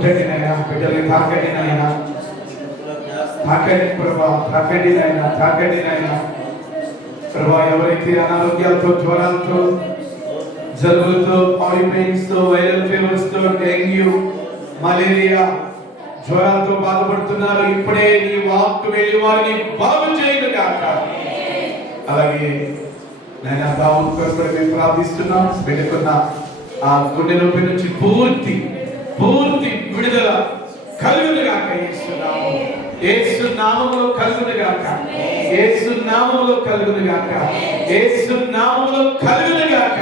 ముట్టండి నాయన, బిడ్డల్ని తాకండి నాయన, తాకండి ప్రభా, తాకండి నాయన, తాకండి నాయన ప్రభా. ఎవరైతే అనారోగ్యాలతో, జ్వరాలతో, జలుబులతో, బాడీ పెయిన్స్ తో, వైరల్ ఫీవర్స్ తో, డెంగ్యూ, మలేరియా జ్వరాలతో బాధపడుతున్నారు, ఇప్పుడే నీ వాక్కు వెళ్ళి వారిని బాగు చేయను గాక. అలాగే నేను దావూదు కొరకు మేము ప్రార్థిస్తున్నాం. బిడ్డకున్న ఆ గుండె నొప్పి నుంచి పూర్తి విడుదల కలుగును గాక. యేసు నామములో కలుగును గాక, యేసు నామములో కలుగును గాక, యేసు నామములో కలుగును గాక.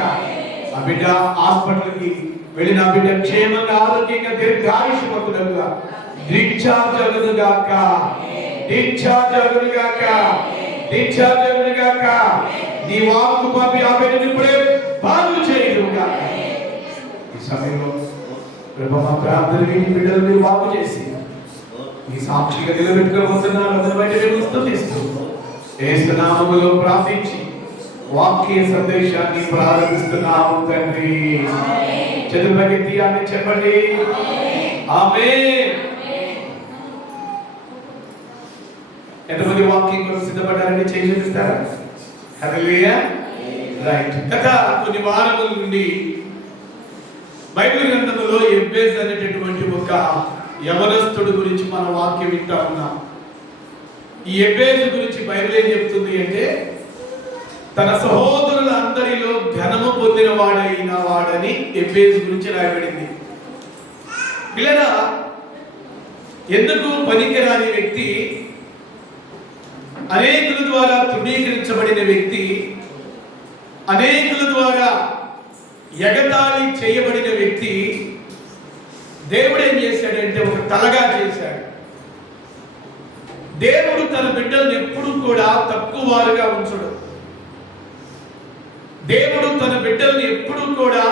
ఆ బిడ్డ హాస్పిటల్కి వెళ్ళిన బిడ్డ క్షేమంగా, ఆరోగ్యంగా, దీర్ఘాయుష్మంతులుగా డిశ్చార్జ్ అగును గాక, డిశ్చార్జ్ అగును గాక, డిశ్చార్జ్ అగును గాక. నీ వాక్కు పంపి ఆ బిడ్డను ఇప్పుడే బాగు చేయను గాక. ఈ సమయంలో ప్రభు మా ప్రార్థన విని బిడ్డలను బాగు చేసి ఈ సాక్షిగా నిలబెట్టుకోబోతున్నారు. అందరి బయట మేము స్తుతిస్తూ యేసు నామములో ప్రార్థించి వాక్య సందేశాన్ని ప్రారంభిస్తున్నాము తండ్రి. చతుర్భగతి ఆమె చెప్పండి ఆమేన్. ఎంతమంది వాక్యం కోసం సిద్ధపడ్డారని చేయి చూపిస్తారా? హల్లెలూయా. రైట్. గత కొన్ని వారముల నుండి బైబిల్ గ్రంథంలో ఎబ్బేస్ అనేటటువంటి ఒక యవనస్తుడు గురించి మన వాక్యం వింటా ఉన్నాం. ఈ ఎబ్బేసు గురించి బైబిల్ ఏం చెప్తుంది అంటే, తన సహోదరుల అందరిలో ఘనము పొందిన వాడైన వాడని ఎబ్బేసు గురించి రాయబడింది. పిల్లరా, ఎందుకు పనికిరాని వ్యక్తి, అనేకుల ద్వారా తృణీకరించబడిన వ్యక్తి, అనేకుల ద్వారా ఎగతాళి చేయబడిన వ్యక్తి దేవుడు ఏం చేశాడంటే ఒక తలగా చేశాడు. దేవుడు తన బిడ్డలను ఎప్పుడూ కూడా తక్కువ వారుగా ఉంచడు. దేవుడు తన బిడ్డల్ని ఎప్పుడూ కూడా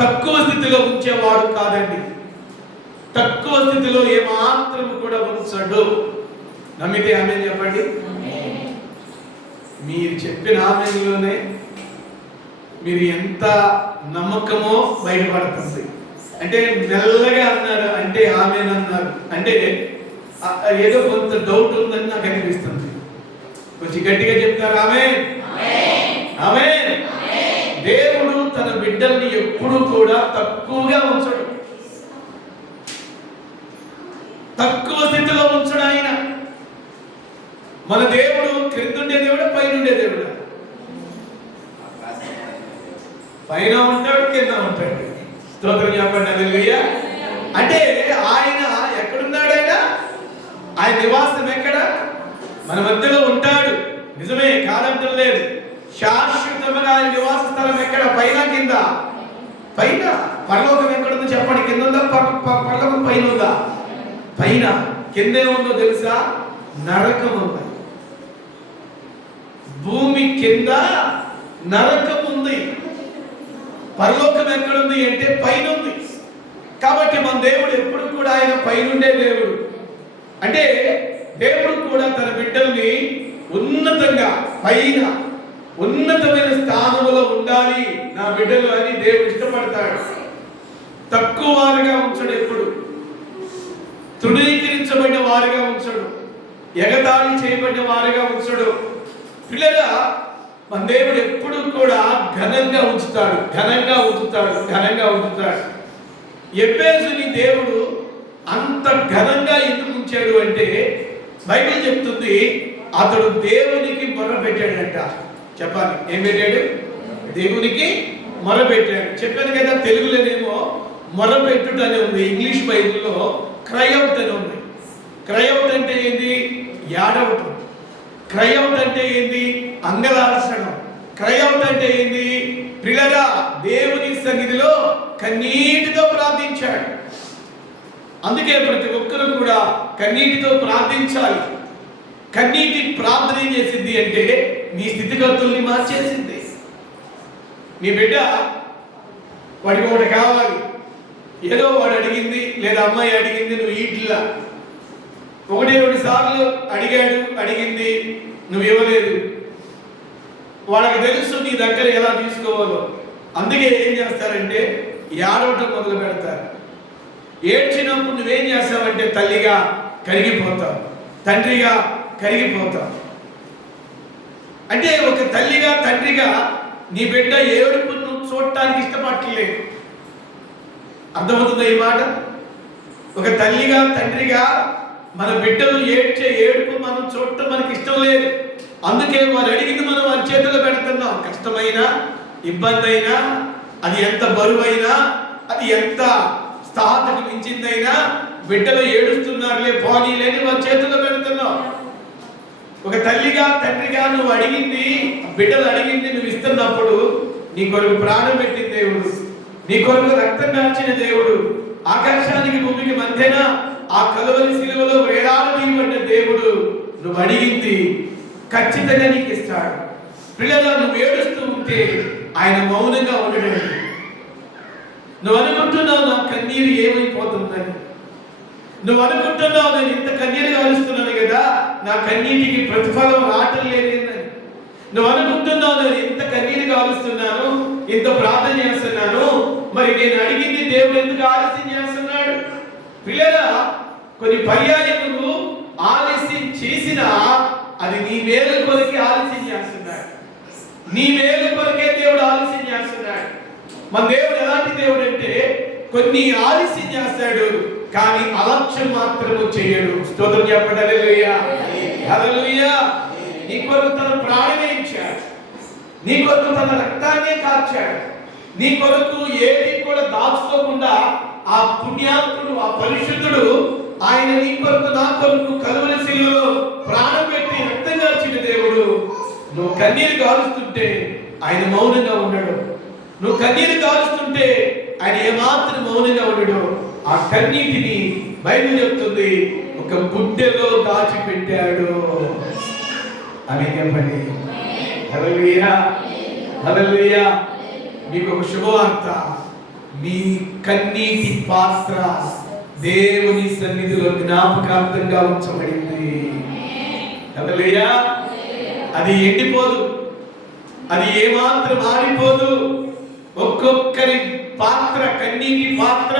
తక్కువ స్థితిలో ఉంచేవాడు కాదండి. తక్కువ స్థితిలో ఏమాత్రం కూడా ఉంచడు. నమ్మితే ఆమేన్ చెప్పండి. మీరు చెప్పిన ఆమేన్లోనే మీరు ఎంత నమ్మకమో బయటపడుతుంది. అంటే మెల్లగా అన్నారు అంటే ఆమేన్ అన్నారు అంటే ఏదో కొంత డౌట్ ఉందని నాకు అనిపిస్తుంది. కొంచెం గట్టిగా చెప్తారు ఆమేన్, ఆమేన్. దేవుడు తన బిడ్డల్ని ఎప్పుడూ కూడా తక్కువగా ఉంచడు, తక్కువ స్థితిలో ఉంచడు. ఆయన మన దేవుడు క్రిందుండే దేవుడు, పైన ఉండే దేవుడు. పైన ఉంటాడు, కింద ఉంటాడు. స్తోత్రం చెప్పండి హల్లెలూయా. అంటే ఆయన ఎక్కడున్నాడు? ఆయన నివాసం ఎక్కడ? మన మధ్యలో ఉంటాడు. నిజమే, కాదంటం లేదు. శాశ్వతమైన ఆయన నివాస స్థలం ఎక్కడ? పైన కింద? పైన. పరలోకం ఎక్కడుందో చెప్పండి. కింద ఉందా? పరలోకం పైన ఉందా? పైన. కింద ఏముందో తెలుసా? నరకం ఉంది. భూమి కింద నరకం ఉంది. పరలోకం ఎక్కడుంది అంటే పైన ఉంది. కాబట్టి మన దేవుడు ఎప్పుడు కూడా ఆయన పైనుండే దేవుడు. అంటే దేవుడు కూడా తన బిడ్డల్ని ఉన్నతంగా, పైన ఉన్నతమైన స్థానంలో ఉండాలి నా బిడ్డలు అని దేవుడు ఇష్టపడతాడు. తక్కువ వారుగా ఉంచడు, ఎప్పుడు తృణీకరించబడిన వారుగా ఉంచడు, ఎగతాళి చేయబడిన వారుగా ఉంచడు. పిల్లగా మన దేవుడు ఎప్పుడు కూడా ఘనంగా ఉంచుతాడు, ఘనంగా ఉంచుతాడు, ఘనంగా ఉంచుతాడు. ఎబ్బేసుని దేవుడు అంత ఘనంగా ఎందుకు ఉంచాడు అంటే, బైబిల్ చెప్తుంది అతడు దేవునికి మొరపెట్టాడంట. చెప్పాలి, ఏం పెట్టాడు? దేవునికి మొరపెట్టాడు. చెప్పాను కదా, తెలుగులోనేమో మొరపెట్టుట అని ఉంది, ఇంగ్లీష్ బైబిల్లో క్రైఅవుట్ అని ఉంది. క్రైఅవుట్ అంటే ఏంది? యాడవుట్. క్రైఅవుట్ అంటే ఏంది? అంగలార్చడం. క్రైఅవుట్ అంటే ఏంది? ప్రియులారా, దేవుని సన్నిధిలో కన్నీటితో ప్రార్థించాడు. అందుకే ప్రతి ఒక్కరూ కూడా కన్నీటితో ప్రార్థించాలి. కన్నీటి ప్రార్థన ఏం చేసింది అంటే మీ స్థితిగతుల్ని మార్చేసింది. మీ బిడ్డ వాడికి ఒకటి కావాలి, ఏదో వాడు అడిగింది లేదా అమ్మాయి అడిగింది, నువ్వు ఈట్లా 1-2 సార్లు అడిగింది, నువ్వు ఇవ్వలేదు. వాళ్ళకి తెలుసు నీ దగ్గర ఎలా తీసుకోవాలో. అందుకే ఏం చేస్తారంటే ఏడవటం మొదలు పెడతారు. ఏడ్చినప్పుడు నువ్వేం చేస్తావంటే తల్లిగా కరిగిపోతావు, తండ్రిగా కరిగిపోతావు. అంటే ఒక తల్లిగా తండ్రిగా నీ బిడ్డ ఏడుపు నువ్వు చూడటానికి ఇష్టపడలేదు. అర్థమవుతుందా ఈ మాట? ఒక తల్లిగా తండ్రిగా మన బిడ్డలు ఏడ్చే ఏడుపు మనం చూడటం మనకి ఇష్టం లేదు. అందుకే వారు అడిగింది మనం వారి చేతుల్లో పెడుతున్నాం. కష్టమైనా, ఇబ్బంది అయినా, అది ఎంత బరువైనా, అది ఎంత స్థాతకు మించిందైనా బిడ్డలు ఏడుస్తున్నారులే పోనీలేని వారి చేతుల్లో పెడుతున్నాం. ఒక తల్లిగా తండ్రిగా నువ్వు అడిగింది, బిడ్డలు అడిగింది నువ్వు ఇస్తున్నప్పుడు నీ కొరకు ప్రాణం పెట్టిన దేవుడు, నీ కొరకు రక్తం దాల్చిన దేవుడు, ఆకాశానికి భూమికి మధ్యన ఆ కలువరి శిలువలో వేలాడదీయబడిన దేవుడు నువ్వు అడిగింది ఖచ్చితంగా నీకు ఇస్తాడు. పిల్లలు నువ్వు ఏడుస్తూ ఉంటే ఆయన మౌనంగా ఉండడం. నువ్వు అనుకుంటున్నావు నా కన్నీరు ఏమైపోతుందని, నువ్వు అనుకుంటున్నావు నేను ఇంత కన్నీరు కాలుస్తున్నాను కదా, నా కన్నీటికి ప్రతిఫలం రావటం లేదని. నువ్వు అనుకుంటున్నావు నేను ఇంత కన్నీరు కాలుస్తున్నాను, ఇంత ప్రార్థన చేస్తున్నాను, మరి నేను అడిగింది దేవుడు ఎందుకు ఆలస్యం చేస్తున్నాడు? పిల్లలా కొన్ని పర్యాయములు ఆలస్యం చేసినా అది నీ మేలు కొరకే ఆలస్యం చేస్తున్నాడు. నీ మేలు కొరకే దేవుడు ఆలస్యం చేస్తున్నాడు. మన దేవుడు ఎలాంటి దేవుడు అంటే కొన్ని ఆలస్యం చేస్తాడు కానీ అలక్ష్యం మాత్రము చేయడు. స్తోత్రం చెప్పండి. హల్లెలూయా, హల్లెలూయా. నీ కొరకు తన ప్రాణమే ఇచ్చాడు, నీ కొరకు తన రక్తాన్నే కార్చాడు, నీ కొరకు ఏది కూడా దాచుకోకుండా ఆ పుణ్యాత్ముడు, ఆ పరిశుద్ధుడు ఆయన నీ కొరకు నా కొరకు కలువరి శిలువలో ప్రాణం పెట్టి రక్తం కార్చిన దేవుడు. నువ్వు కన్నీరు కారుస్తుంటే ఆయన మౌనంగా ఉన్నాడు. నువ్వు కన్నీరు కారుస్తుంటే ఆయన ఏమాత్రం మౌనంగా ఉండడు. ఆ కన్నీటిని బైబిల్ చెప్తుంది ఒక గుడ్డెలో దాచిపెట్టాడు. అని చెప్పండి. హల్లెలూయా, హల్లెలూయా. మీకు ఒక శుభవార్త, మీ కన్నీటి పాత్ర దేవుని సన్నిధిలో జ్ఞాపకార్థంగా ఉంచబడింది. హల్లెలూయా. అది ఎండిపోదు, అది ఏమాత్రం ఆరిపోదు. ఒక్కొక్కరి పాత్ర, కన్నీటి పాత్ర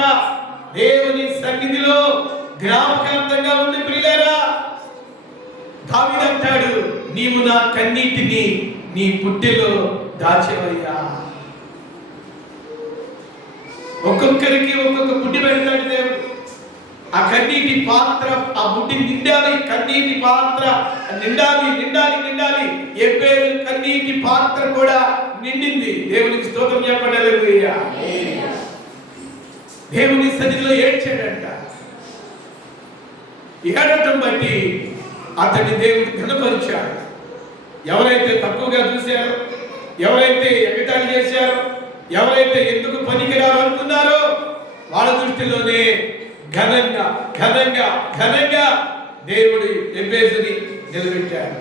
దేవుని సన్నిధిలో జ్ఞాపకార్థంగా ఉంది. ప్రియులారా, దావీదు అంటాడు, నీవు నా కన్నీటిని నీ పుట్టెలో దాచెవయ్యా. ఒక్కొక్కరికి ఒక్కొక్క బుడ్డి పెడతాడు దేవుడు. ఆ కన్నీటి పాత్ర, ఆ బుడ్డి నిండాలి, కన్నీటి పాత్ర నిండాలి, నిండాలి, నిండాలి. ఎబ్బేరు కన్నీటి పాత్ర కూడా నిండింది. దేవునికి స్తోత్రం చెప్పండి. హల్లెలూయా. దేవుని సన్నిధిలో ఏడ్చాడంట. ఏడటం బట్టి అతన్ని దేవుడు ఘనపరిచాడు. ఎవరైతే తక్కువగా చూశారో, ఎవరైతే ఎగతాళి చేశారో, ఎవరైతే ఎందుకు పనికిరారు అనుకున్నారో వాళ్ళ దృష్టిలోనే ఘనంగా ఘనంగా ఘనంగా దేవుడు ఎబ్బేసుని నిలబెట్టాడు.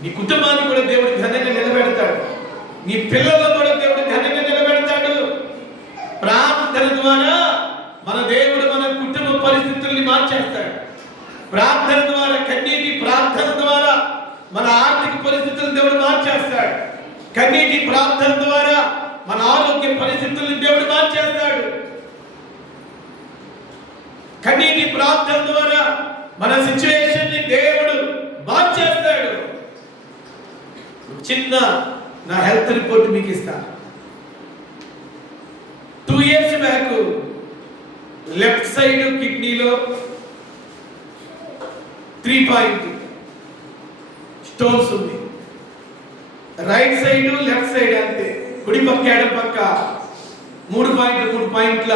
నీ కుటుంబాన్ని కూడా దేవుడు ఘనంగా నిలబెడతాడు. నీ పిల్లలను కూడా దేవుడు ఘనంగా నిలబెడతాడు. ప్రార్థన ద్వారా మన దేవుడు మన కుటుంబ పరిస్థితుల్ని మార్చేస్తాడు. ప్రార్థన ద్వారా, కన్నీటి ప్రార్థన ద్వారా మన ఆర్థిక పరిస్థితులను దేవుడు మార్చేస్తాడు. కన్నీటి ప్రార్థన ద్వారా మన ఆరోగ్య పరిస్థితుల్ని దేవుడు మార్చేస్తాడు. కన్నీటి ప్రార్థన ద్వారా మన సిచ్యువేషన్ ని దేవుడు మార్చేస్తాడు. చిన్న నా హెల్త్ రిపోర్ట్ మీకు ఇస్తాను. 2 years బ్యాక్ లెఫ్ట్ సైడ్ కిడ్నీలో 3 point స్టోన్స్ ఉంది. రైట్ సైడ్, లెఫ్ట్ సైడ్ అంతే. కుడి పక్క ఎడమ పక్క 3 పాయింట్ల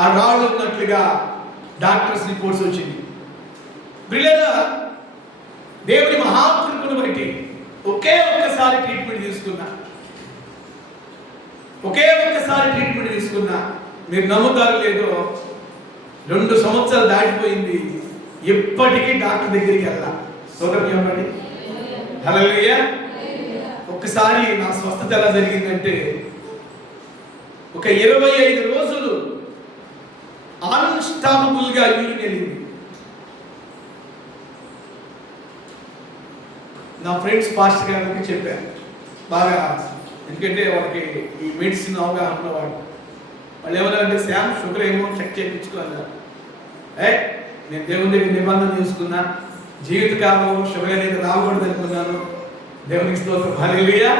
ఆ రాళ్ళు ఉన్నట్లుగా డాక్టర్స్ రిపోర్ట్స్ వచ్చింది. బ్రిల్లరా, దేవుని మహాకృపను బట్టి ఒకే ఒక్కసారి ట్రీట్మెంట్ తీసుకున్నా. మీరు నమ్ముతారు లేదో, 2 సంవత్సరాలు దాటిపోయింది, ఎప్పటికీ డాక్టర్ దగ్గరికి వెళ్ళా. సోదరు చెప్పండి. హల్లెలూయా. ఒక్కసారి నా స్వస్థత ఎలా జరిగిందంటే, ఒక 25 రోజులు అన్స్టాపబుల్ గా యూరిన్ వెళ్ళింది. నా ఫ్రెండ్స్ పాస్టర్ గారికి చెప్పాను బాగా, ఎందుకంటే వాళ్ళకి ఈ మెడిసిన్ అవగాహన ఉన్నవాడు. వాళ్ళు ఏమన్నారంటే శ్యామ్ షుగర్ ఏమో చెక్ చేయించుకోవాలి. నేను దేవుని దగ్గర నిబంధన తీసుకున్నా, జీవితకాలంలో షుగర్ అనేది రాకూడదు అనుకున్నాను. దేవునికి స్తోత్రం, హల్లెలూయా.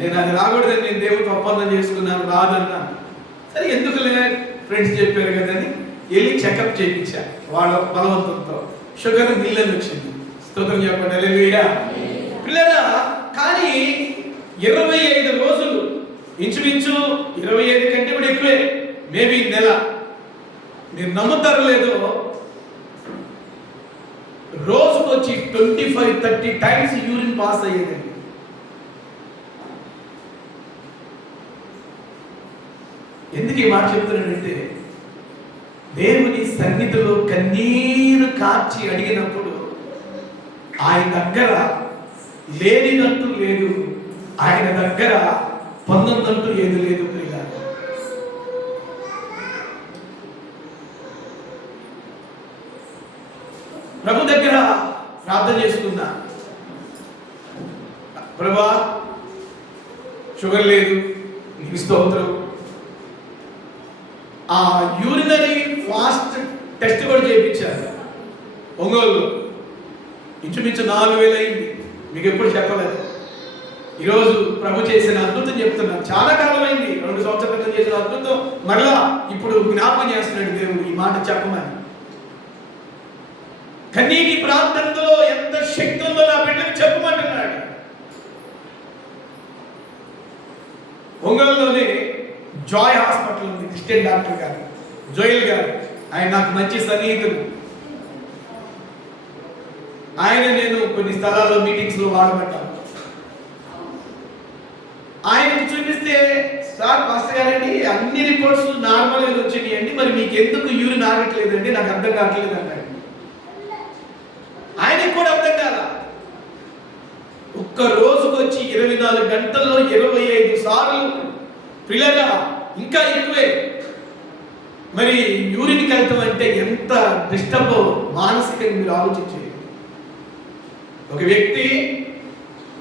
నేను అది రాకూడదని నేను దేవుడికి ఒప్పందం చేసుకున్నాను, రాదన్నాను. సరే ఎందుకులే, ఫ్రెండ్స్ చెప్పారు కదని వెళ్ళి చెకప్ చేయించా వాళ్ళ బలవంతంతో. షుగర్ మిల్లని వచ్చింది. స్తోత్రం చెప్పండి, హల్లెలూయా. పిల్లరా, కానీ 25 రోజులు, ఇంచుమించు 25 కంటే కూడా ఎక్కువే, మేబీ నెల, మీరు నమ్ముతారో లేదో, రోజుకు వచ్చి 25-30 టైమ్స్ యూరిన్ పాస్ అయ్యేదండి. ఎందుకు ఈ మాట చెప్తున్నానంటే, దేవుని సన్నిధిలో కన్నీరు కార్చి అడిగినప్పుడు ఆయన దగ్గర లేనిదంటూ లేదు, ఆయన దగ్గర పొందందంటూ ఏది లేదు. ప్రభు దగ్గర ప్రార్థన చేసుకున్నా, ప్రభా షుగర్ లేదు, నీకు స్తోత్రం. ఆ యూరినరీ ఫాస్ట్ టెస్ట్ కూడా చేయించారు ఒంగోలు. ఇంచుమించు 4000 అయింది. మీకు ఎప్పుడు చెప్పలేదు. ఈరోజు ప్రభు చేసిన అద్భుతం చెప్తున్నాను. చాలా కాలం అయింది, 2 సంవత్సరాల క్రితం చేసిన అద్భుతం మరలా ఇప్పుడు జ్ఞాపకం చేస్తున్నాడు దేవుడు ఈ మాట చెప్పమని. కన్నీటి ప్రాంతంలో ఎంత శక్తి ఉందో నా బిడ్డకు చెప్పమంటున్నాడు. ఒంగోలులోనే జాయ్ హాస్పిటల్ ఉంది, క్రిస్టియన్ డాక్టర్ గారు, జోయల్ గారు. ఆయన నాకు మంచి సన్నిహితుడు. ఆయన నేను కొన్ని స్థలాల్లో మీటింగ్స్ లో వాడబడ్డాను. ఆయనకు చూపిస్తే, సార్ పాస్టర్ గారండి అన్ని రిపోర్ట్స్ నార్మల్గా వచ్చినాయండి, మరి మీకు ఎందుకు యూరిన్ ఆగట్లేదండి, నాకు అర్థం కావట్లేదు అన్నాడు. ఆయనకు కూడా అర్థం కాదా. ఒక్క రోజుకు వచ్చి 24 గంటల్లో 25 సార్లు, పిల్లగా ఇంకా ఎక్కువే. మరి యూరిన్కి వెళ్తాం అంటే ఎంత డిస్టర్బ్ మానసికంగా మీరు ఆలోచించేది. ఒక వ్యక్తి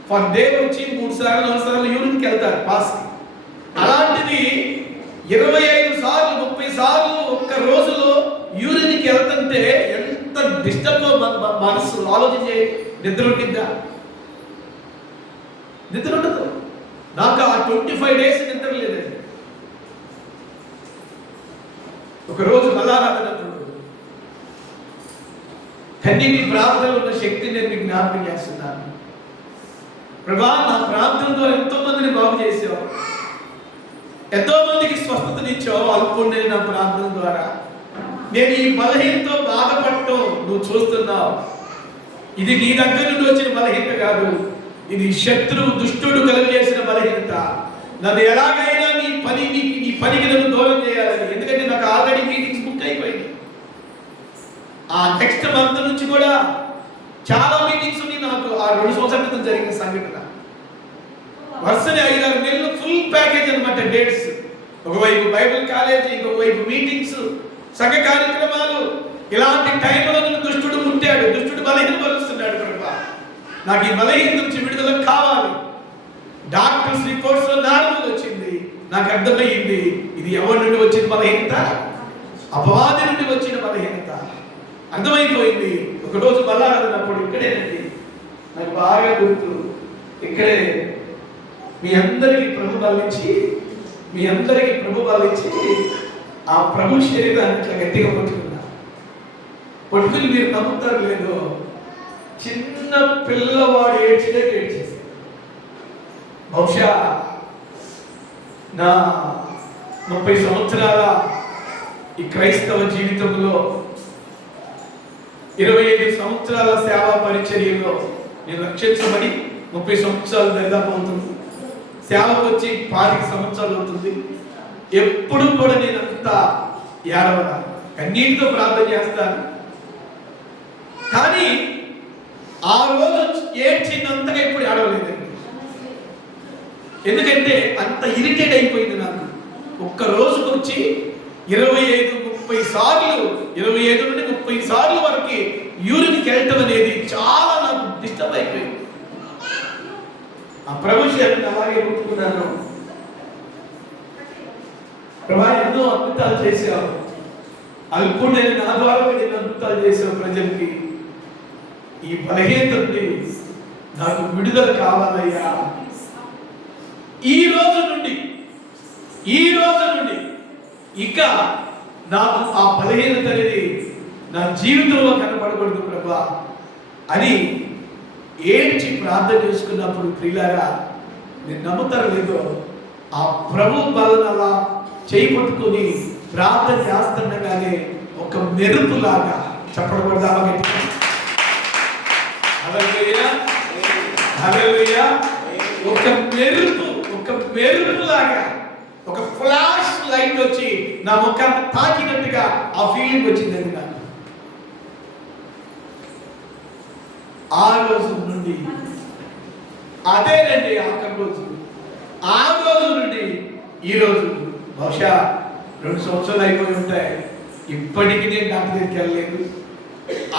ఫర్ డే వచ్చి 3 సార్లు 4 సార్లు యూరిన్కి వెళ్తారు పాస్. అలాంటిది 25 సార్లు 30 సార్లు ఒక్క రోజులో యూరిన్కి వెళ్తుంటే ఎంత డిస్టర్బ్ మనసు ఆలోచించే. నిద్ర ఉంటుందా? నిద్ర ఉండదు. నాకు ఆ 25 డేస్ నిద్ర లేదండి. ఒకరోజు బలారాధనప్పుడు కన్నీటి ప్రార్థనలో ఉన్న శక్తిని నేను మీకు జ్ఞాపకం చేస్తున్నాను. ప్రభా, నా ప్రార్థన ద్వారా ఎంతో మందిని బాగు చేసావు, ఎంతో మందికి స్వస్థతనిచ్చావు. అల్పుండే నా ప్రార్థన ద్వారా నేను ఈ బలహీనతో బాధపడటం నువ్వు చూస్తున్నావు. ఇది నీ దగ్గర నుండి వచ్చిన బలహీనత కాదు, ఇది శత్రువు దుష్టుడు కలుగజేసిన బలహీనత. నన్ను ఎలాగైనా నీ పనికి నన్ను దూరం చేయాలని. ఎందుకంటే నాకు ఆల్రెడీ మీటింగ్స్ బుక్ అయిపోయింది. ఆ నెక్స్ట్ మంత్ నుంచి కూడా చాలా మీటింగ్స్ ఉన్నాయి నాకు. ఆ 2 సంవత్సరాల క్రితం జరిగిన సంఘటన వరుసనే 5-6 నెలలు ఫుల్ ప్యాకేజ్ అనమాట డేట్స్. ఒకవైపు బైబిల్ కాలేజీ, ఇంకొక వైపు మీటింగ్స్, సంఘ కార్యక్రమాలు. ఇలాంటి టైంలో నన్ను దుష్టుడు ముట్టాడు, దుష్టుడు బలహీనపరుస్తున్నాడు. ప్రభా, నాకు ఈ బలహీనత నుంచి విడుదల కావాలి. డాక్టర్స్ రిపోర్ట్స్ లో నార్మల్ వచ్చింది. నాకు అర్థమయ్యింది ఇది ఎవరి నుండి వచ్చిన బలహీనత, అపవాది నుండి వచ్చిన బలహీనత అర్థమైపోయింది. ఒకరోజు బలారాధనప్పుడు ఇక్కడేనండి, నాకు బాగా గుర్తు, ఇక్కడే మీ అందరికీ ప్రభు బలించి ఆ ప్రభు శరీరాన్ని ఇట్లా గట్టిగా పట్టుకుని మీరు నమ్ముతారు లేదో, చిన్న పిల్లవాడు ఏడ్చేసి బహుశా నా 30 సంవత్సరాల ఈ క్రైస్తవ జీవితంలో 25 సంవత్సరాల సేవా పరిచర్యలో నేను రక్షించబడి 30 సంవత్సరాలు దరిదాపు అవుతుంది. సేవకు వచ్చి 25 సంవత్సరాలు అవుతుంది. ఎప్పుడు కూడా నేను అంత ఏడవన, కన్నీటితో ప్రార్థన చేస్తాను. కానీ ఆ రోజు ఏడ్చినంతగా ఎప్పుడు ఏడవలేదండి. ఎందుకంటే అంత ఇరిటేట్ అయిపోయింది నాకు. ఒక్క రోజుకు వచ్చి 25-30 సార్లు, 25 నుండి 30 సార్లు వరకు యూరిన్కి వెళ్ళటం అనేది చాలా నాకు డిస్టర్బ్ అయిపోయింది. ఆ ప్రభుత్వాన్ని అలాగే ఒప్పుకున్నాను. ప్రభా ఎన్నో అద్భుతాలు చేశావు, అల్పుడైన నా ద్వారా ఎన్నో అద్భుతాలు చేశావు ప్రజలకి. ఈ బలహీనత నుండి నాకు విడుదల కావాలయ్యా. ఈ రోజు నుండి ఇక నాకు ఆ బలహీనత అనేది నా జీవితంలో కనపడకూడదు ప్రభా అని ఏడ్చి ప్రార్థన చేసుకున్నప్పుడు ప్రియులారా, మీరు నమ్ముతారు లేదో, ఆ ప్రభు బలను అలా చేయి పట్టుకొని ప్రార్థన చేస్తుండగానే ఒక మెరుపులాగా చెప్పకూడదా? ఒక మెరుపులాగా, ఒక ఫ్లాష్ లైట్ వచ్చి నా ముఖాన్ని తాకినట్టుగా ఆ ఫీలింగ్ వచ్చిందండి నాకు. ఆ రోజు నుండి అదేనండి ఆఖరి రోజు. ఆ రోజు నుండి ఈ రోజు బహుశా 2 సంవత్సరాలు అయిపోయి ఉంటాయి, ఇప్పటికీ నేను డాక్టర్ దగ్గరికి వెళ్ళలేదు.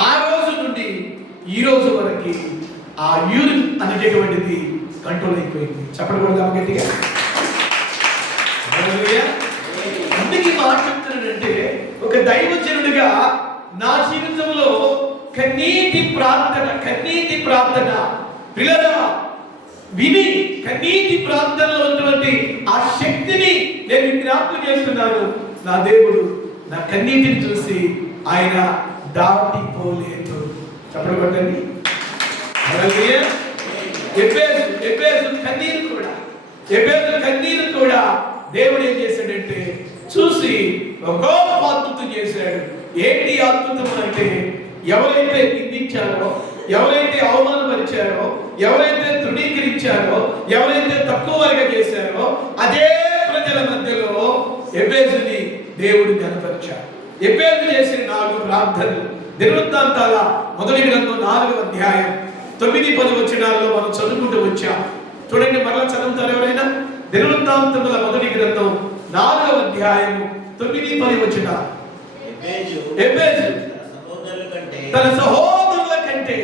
ఆ రోజు నుండి ఈ రోజు వరకు ఆ యూరిన్ అనేటటువంటిది కంట్రోల్ అయిపోయింది. చెప్పకూడదు గట్టిగా. అందుకే మాట చెప్తున్నానంటే, ఒక దైవజనుడిగా నా జీవితంలో కన్నీటి ప్రార్థన పిల్లరా విని కన్నీటి ప్రార్థనలో ఉన్నటువంటి ఆ శక్తిని నేను జ్ఞాపకం చేస్తున్నాను. నా దేవుడు నా కన్నీటిని చూసి ఆయన దాటిపోలేదు. చెప్పండి కొట్టండి. ఎబేసు కన్నీరు కూడా దేవుడు ఏం చేశాడంటే చూసి ఒక గొప్ప అద్భుతం చేశాడు. ఏంటి అద్భుతం అంటే, ఎవరైతే నిందించారో, ఎవరైతే అవమానపరిచారో, ఎవరైతే తృణీకరించారో, ఎవరైతే తక్కువగా చేశారో అదే ప్రజల మధ్యలో ఎబేసుని దేవుడు కనపరిచాడు. ఎబేసు చేసిన 4 ప్రార్థనలు దినవృత్తాంతాల మొదటి గ్రంథం 4వ అధ్యాయం 9-10 వచనాల్లో మనం చదువుకుంటూ వచ్చాం. చూడండి, మరలా చదువుతారు ఎవరైనా? దినవృత్తాంతముల మొదటి గ్రంథం 4వ అధ్యాయం 9-10 వచనాలు. ఎబేసు తన సహోదరుల కంటే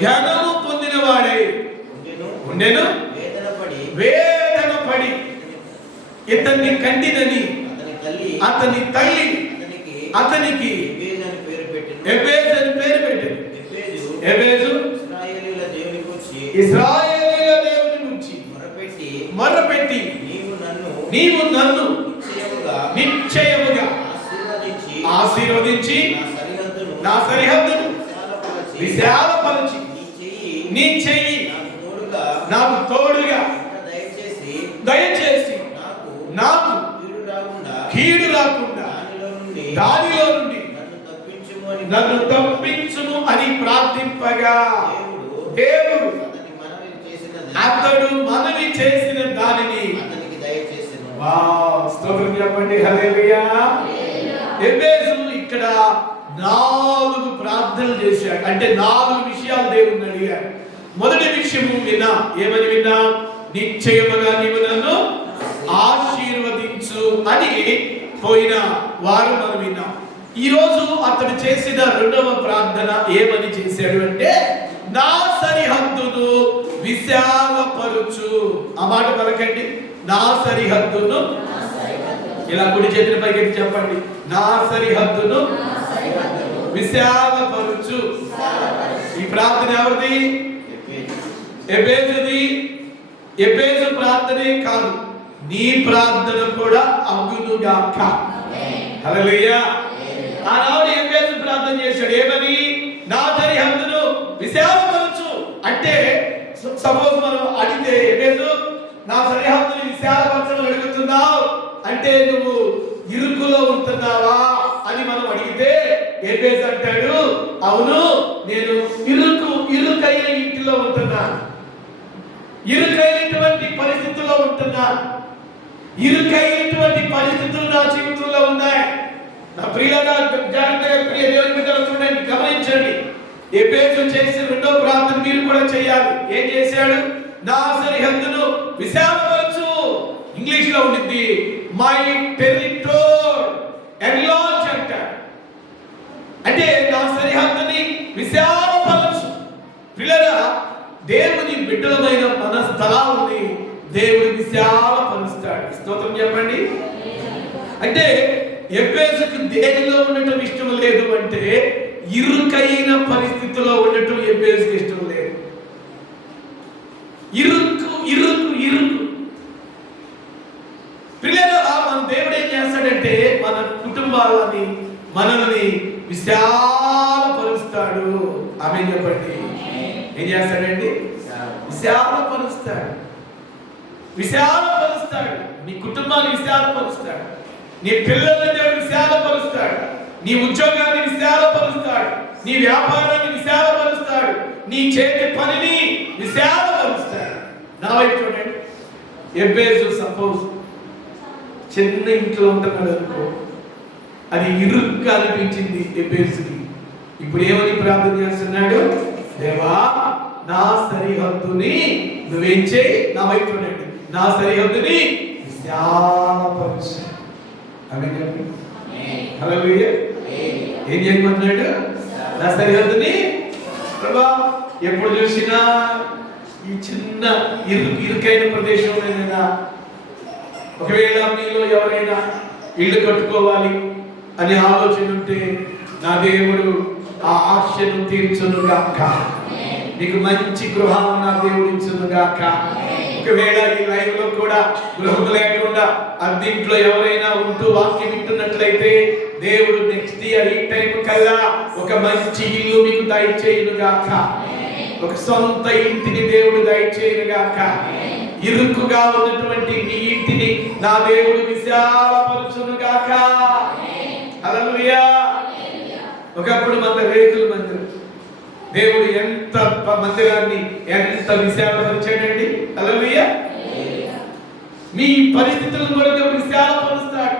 జ్ఞానము పొందినవాడై ఉండెను. వేదన పడి ఇతన్ని కంటినని అతని తల్లి అతనికి ఎబేసు అని పేరు పెట్టింది. ఎబేసు ఇశ్రాయేలీయుల దేవుని గురించి మొరపెట్టి నీవు నన్ను నిశ్చయముగా ఆశీర్వదించి నా సరిహద్దును విశాలపరచి నీ చెయ్యి నాకు తోడుగా దయచేసి నాకు కీడు రాకుండా దానిలో నుండి నన్ను తప్పించుము అని ప్రార్థింపగా దేవుడు అతడు మనవి చేసిన దానిని స్తోత్రం చెప్పండి. హల్లెలూయా. ఎబేసు ఇక్కడ 4 ప్రార్థనలు చేశాడు. అంటే 4 విషయాలు దేవుడిని అడిగాడు. మొదటి విషయము విన్నా, ఏమని విన్నా? నిశ్చయముగా నీవు నన్ను ఆశీర్వదించు అని పోయిన వారు మనం విన్నాం. ఈ రోజు అతడు చేసిన 2వ ప్రార్థన ఏమని చేశాడు అంటే, నా సరిహద్దును విశాలపరుచు. ఆ మాట పలకండి, నా సరిహద్దును. ఇలా కుడి చేతిని పైకి చెప్పండి, నా సరిహద్దును విశాలపరుచు. ఈ ప్రార్థన ఎవరిది? ఎబేసుది. ఎబేసు ప్రార్థనే కాదు, నీ ప్రార్థన కూడా అగునుగాక. హల్లెలూయా. ఆనాడు ఎబేసు ప్రార్థన చేశాడు. ఏమని? నా సరిహద్దును విశాలపరచు. అంటే సపోజ్ మనం అడిగితే, ఎబేసు నా సరిహద్దును విశాలపరచమని అడుగుతున్నావు అంటే నువ్వు ఇరుకులో ఉంటున్నావా అని మనం అడిగితే, ఎబేసు అంటాడు, అవును, నేను ఇరుకైన ఇంటిలో ఉంటున్నాను, ఇరుకైనటువంటి పరిస్థితుల్లో ఉంటున్నాను, ఇరుకైనటువంటి పరిస్థితులు నా జీవితంలో ఉన్నాయి. నా ప్రియులగా జాగ్రత్తగా ప్రియ దేవుని బిడ్డలు చూడండి, గమనించండి. ఎబేసు చేసిన 2వ ప్రార్థన మీరు కూడా చేయాలి. ఏం చేశాడు? నా సరిహద్దును విశాలపరచు. ఇంగ్లీష్ లో ఉండింది మై టెరిటోర్ ఎన్లార్జ్ అంటాడు. అంటే నా సరిహద్దుని విశాలపరచు. పిల్లరా, దేవుని బిడ్డలమైన మన స్థలాన్ని దేవుడు విశాలపరుస్తాడు. స్తోత్రం చెప్పండి. అంటే ఎఫెసుకు దేనిలో ఉండటం ఇష్టం లేదు అంటే ఇరుకైన పరిస్థితిలో ఉండటం ఎఫెసుకు ఇష్టం లేదు. ఇరుకు ఇరుకు ఇరుకు పిల్లలు మన దేవుడు ఏం చేస్తాడంటే మన కుటుంబాలని మనల్ని విశాలపరుస్తాడు. ఆమె చెప్పండి, ఏం చేస్తాడండి? విశాలపరుస్తాడు. విశాలపరుస్తాడు. నీ కుటుంబాన్ని విశాలపరుస్తాడు. నీ పిల్లల్ని దేవుడు విశాలపరుస్తాడు. నీ ఉద్యోగాన్ని విశాలపరుస్తాడు. నీ వ్యాపారాన్ని విశాలపరుస్తాడు. నీ చేతి పనిని విశాలపరుస్తాడు. నా వైపు చూడండి. ఎఫెసు సపోజ్ చిన్న ఇంట్లో ఉంటున్నాడు అనుకో, అది ఇరుగ్గా అనిపించింది ఎఫెసుకి. ఇప్పుడు ఏమని ప్రార్థన చేస్తున్నాడు? దేవా, నా సరిహద్దుని నువ్వేం చేయి? నా వైపు చూడండి. నా సరిహద్దుని విశాలపరచు. హల్లెలూయా. ఏం చేయమంటున్నాడు? నా సరిహద్దుని. ప్రభా, ఎప్పుడు చూసినా ఈ చిన్న ఇరుకైన ప్రదేశంలోనైనా, ఒకవేళ మీలో ఎవరైనా ఇల్లు కట్టుకోవాలి అనే ఆలోచన ఉంటే నా దేవుడు ఆ ఆశను తీర్చును గాక. నీకు మంచి గృహం నా దేవుడు ఇచ్చును గాక. ఒకవేళ ఈ లైవ్ లో కూడా గృహం లేకుండా అద్దెంట్లో ఎవరైనా ఉంటూ వాక్యం వింటున్నట్లయితే దేవుడు నెక్స్ట్ ఇయర్ ఈ టైం కల్లా ఒక మంచి ఇల్లు మీకు దయచేయును గాక. ఒక సొంత ఇంటిని దేవుడు దయచేయును గాక. ఇరుకుగా ఉన్నటువంటి నీ ఇంటిని నా దేవుడు విశాలపరచును గాక. హల్లెలూయా. ఒకప్పుడు మన రేకుల మందిరం, దేవుడు ఎంత మందిరాన్ని ఎంత విశాలపరిచాడండి. హల్లెలూయా. మీ పరిస్థితులను కూడా దేవుడు విశాలపరుస్తాడు.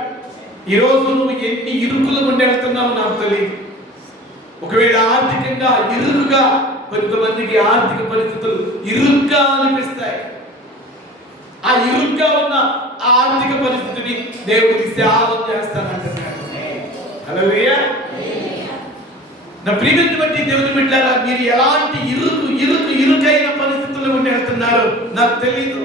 ఈరోజు నువ్వు ఎన్ని ఇరుకులు గుండా వెళ్తున్నావు నాకు తెలియదు. ఒకవేళ ఆర్థికంగా ఇరుకుగా, కొంతమందికి ఆర్థిక పరిస్థితులు ఇరుగ్గా అనిపిస్తాయి. ఆ ఇరుగ్గా ఉన్న ఆర్థిక పరిస్థితిని దేవుడు విశాలం చేస్తానంటున్నాడు. హల్లెలూయా. నా ప్రియమైన బట్టి దేవుని బిడ్డలారా, మీరు ఎలాంటి ఇరుకైన పరిస్థితుల్లో ఉండి వెళ్తున్నారు నాకు తెలీదు.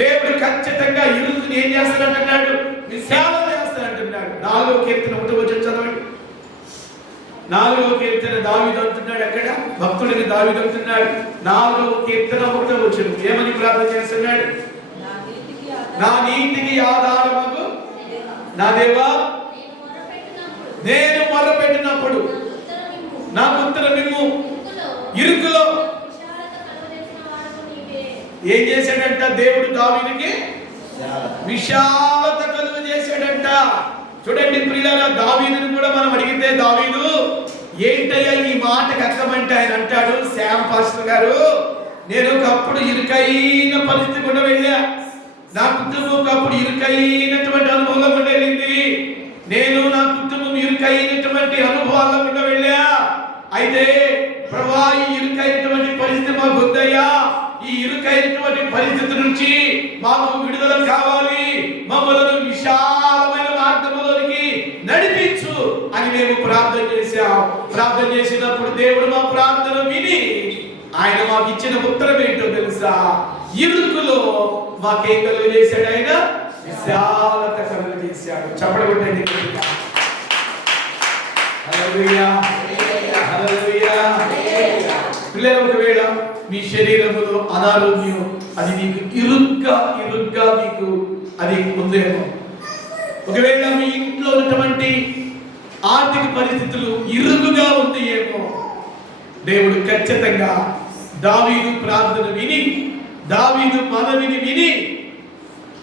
దేవుడు ఖచ్చితంగా ఇరుకుని ఏం చేస్తాడంటున్నాడు? విశాలం చేస్తాడంటున్నాడు. 4వ కీర్తన 1వ వచనం చదవండి. 4వ కీర్తన దావీదు అంటున్నాడు. అక్కడ భక్తుడిని దావీదు అంటున్నాడు. 4వ కీర్తన 1వ వచనం ఏమని ప్రార్థన చేస్తున్నాడు? నా నీతికి ఆధారమగు నా దేవా, నేను మొరపెట్టినప్పుడు నాకు ఉత్తరమిమ్ము. ఇరుకులో ఏం చేశాడంట? దేవుడు దావీదుకి విశాలత కలుగ చేశాడంట. చూడండి ప్రియులారా, దావీదుని కూడా మనం అడిగితే, దావీదు ఏంటయ్యా ఈ మాటకు అర్థమంటే ఆయన అంటాడు, శ్యామ్ పాస్టర్ గారు, నేను ఒకప్పుడు ఇరుకైన పరిస్థితి కూడా వెళ్ళా. నా కుటుంబం ఒకప్పుడు ఇరుకైనటువంటి అనుభవం కూడా వెళ్ళింది. నేను నా కుటుంబం ఇరుకైనటువంటి అనుభవాల కూడా వెళ్ళా. అయితే ప్రభా, ఈ ఇరుకైనటువంటి పరిస్థితి మాకు వద్దయ్యా. ఈ ఇరుకైనటువంటి పరిస్థితి నుంచి మాకు విడుదల కావాలి. మమ్మల్ని విశాలమైన మార్గంలోనికి నడిపించు అని మేము ప్రార్థన చేశాం. ప్రార్థన చేసినప్పుడు దేవుడు మా ప్రార్థన విని ఆయన మాకు ఇచ్చిన ఉత్తరం ఏంటో తెలుసా? ఇరుకులో మాకేం కలుగ చేశాడు? ఆయన విశాలత కలుగ చేశాడు. చెప్పడగొట్టండి. హల్లెలూయా, హల్లెలూయా. పిల్లలు, ఒకవేళ మీ శరీరంలో అనారోగ్యం అది నీకు ఇరుగ్గా మీకు అది ఉందేమో, ఒకవేళ మీ ఇంట్లో ఉన్నటువంటి ఆర్థిక పరిస్థితులు ఇరుకుగా ఉంది ఏమో, దేవుడు ఖచ్చితంగా దావీదు ప్రార్థన విని, దావీదు మనవిని విని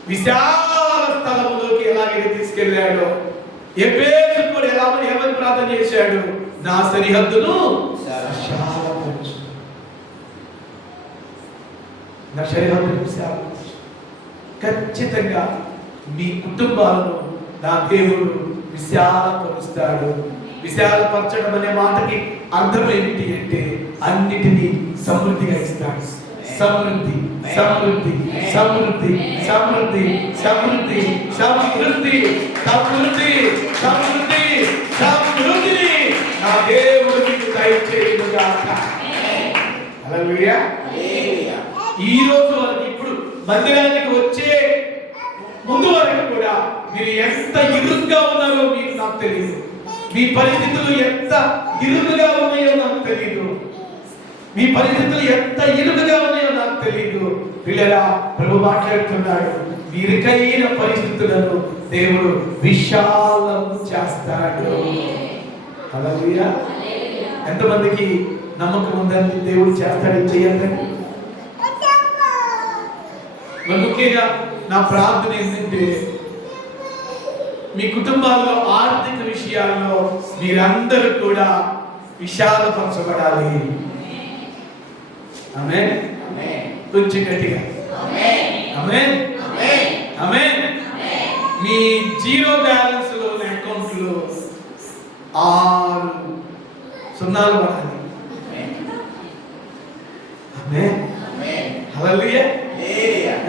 విశాల స్థలంలోకి ఎలాగైతే తీసుకెళ్ళాడో, ఎఫెసు కూడా ఏమని ప్రార్థన చేశాడు? నా సరిహద్దును విశాలపరచు. నా సరిహద్దును విశాలపరచు. ఖచ్చితంగా మీ కుటుంబాలను నా దేవుడు విశాలపరుస్తాడు. విశాలపరచడం అనే మాటకి అర్థం ఏమిటి అంటే అన్నిటినీ సమృద్ధిగా ఇస్తాడు. సమృద్ధి, సమృద్ధి, సమృద్ధి, సమృద్ధి, సమృద్ధి, సమృద్ధి, సమృద్ధి, సమృద్ధి, సమృద్ధిని నా దేవుడు మీకు దయచేయును గాక. హల్లెలూయా. ఈ రోజు వరకు, ఇప్పుడు మందిరానికి వచ్చే ముందు వరకు కూడా ఇరుగ్గా ఉన్నారో మీకు నాకు తెలియదు. మీ పరిస్థితులు ఎంత ఇరుకుగా ఉన్నాయో నాకు తెలియదు. మీ పరిస్థితులు ఎంత ఇరుకుగా ఉన్నాయో నాకు తెలియదు. పిల్లరా, ప్రభు మాట్లాడుతున్నాడు, ఇరుకైన పరిస్థితులను దేవుడు విశాలం చేస్తాడు. హల్లెలూయా. ఎంతమందికి నమ్మకం ఉందని దేవుడు చేస్తాడని చేయండి. ముఖ్యంగా నా ప్రార్థన ఏంటంటే, మీ కుటుంబాల్లో ఆర్థిక విషయాల్లో మీరందరూ కూడా విశాలపరచబడాలి. ఆమేన్. కొంచెం గట్టిగా ఆమేన్. ఆమేన్. మీ జీరో బ్యాలెన్స్ లో అకౌంట్ లో 6 సున్నాలు పడాలి. ఆమేన్. హల్లెలూయా.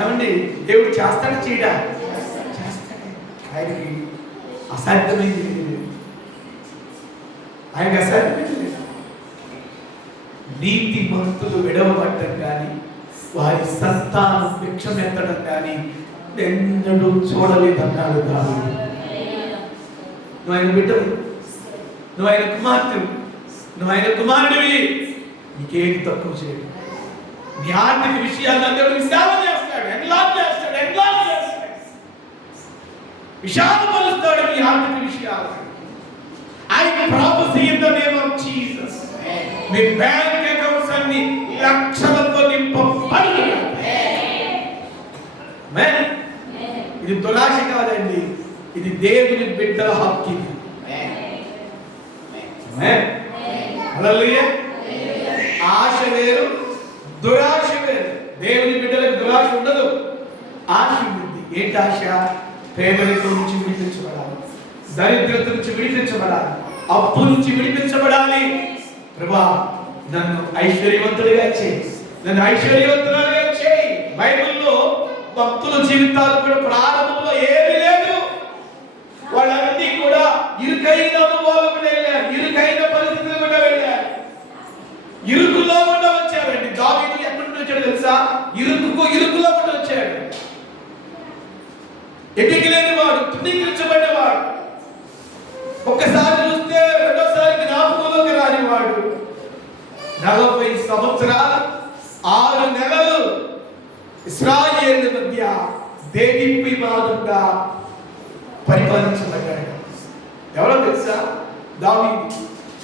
ఏమండి, దేవుడు చేస్తాడు చేయడా? చేస్తాడు. ఆయనకి అసాధ్యమైంది లేదు. ఆయనకి అసాధ్యమైంది లేదు. నీతి మంతులు విడవబట్టం కానీ, వారి సంతానం భిక్షమెత్తడం కానీ ఎన్నడూ చూడలేదన్నాడు దావీదు. నువ్వు ఆయన బిడ్డవు, నువ్వు ఆయన కుమార్తెవు, నువ్వు ఆయన కుమారుడివి. నీకేది తక్కువ చేయడు. నీ ఆర్థిక విషయాల్లో దేవుడు విశాలం చేస్తాడు, ఎన్లార్జ్ చేస్తాడు. విశాలపరుస్తాడు మీ ఆర్థిక విషయాలు. I prophesy in the name of Jesus. Me bank accounts అన్ని లక్షలతో నింపబడును. ఆమేన్. ఇది దురాశ కాదండి, ఇది దేవుని బిడ్డల హక్కు. ఆమేన్. హల్లెలూయా. ఆశ వేరు, దురాశ వేరు. దేవుని బిడ్డలకు దురాశ ఉండదు, ఆశ ఉంది. ఏంటి ఆశ? పేదరికం నుంచి విడిపించబడాలి, దరిద్రత నుంచి విడిపించబడాలి, అప్పు నుంచి విడిపించబడాలి. ప్రభువా, నన్ను ఐశ్వర్యవంతుడిగా చేయి, నన్ను ఐశ్వర్యవంతురాలుగా చేయి. బైబిల్లో భక్తుల జీవితాలు కూడా ప్రారంభంలో ఏమీ లేదు. వాళ్ళన్నీ కూడా ఇరుకైన అనుభవాలు కూడా వెళ్ళారు, ఇరుకైన పరిస్థితులు కూడా వెళ్ళారు, ఇరుకులో కూడా వచ్చారండి. దావీదు ఎక్కడి నుంచి వచ్చాడు తెలుసా? ఇరుకులో కూడా వచ్చాడు. ఎన్నిక లేనివాడు, తృణీకరించబడినవాడు, ఒక్కసారి చూస్తే రెండోసారికి జ్ఞాపకంలోకి రానివాడు. 40 సంవత్సరాల 6 నెలలు ఇశ్రాయేలు మధ్య దేదీప్యమానంగా పరిపాలించబడ్డాడు. ఎవరో తెలుసా? దావీదు.